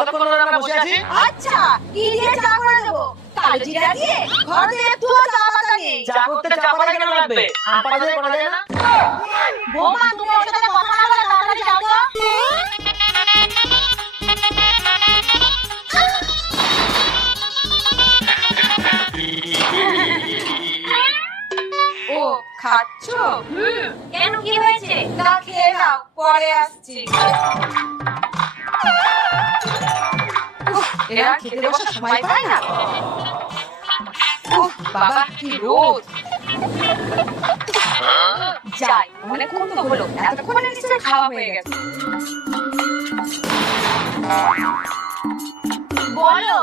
কতক্ষণ ধরে আমরা বসে আছি? আচ্ছা, কি দিয়ে চা করে দেবো? কালো জিরা দিয়ে? ঘরে একটু চা পাতা নেই। চা করতে চা পাতা কেন লাগবে? আম পাতা দিয়ে করা যায় না? বৌমা, তুমি ওর সাথে কথা না বলে তাড়াতাড়ি যাও তো। ও, খাচ্ছো? কেন, কি হয়েছে? না, খেয়ে নাও, পরে আসছি। এরা খেতে বসার সময় পায় না। বাবা, কি রোদ! যাই, অনেকক্ষণ তো হলো, এতক্ষণে নিশ্চয়ই খাওয়া হয়ে গেছে। বলো,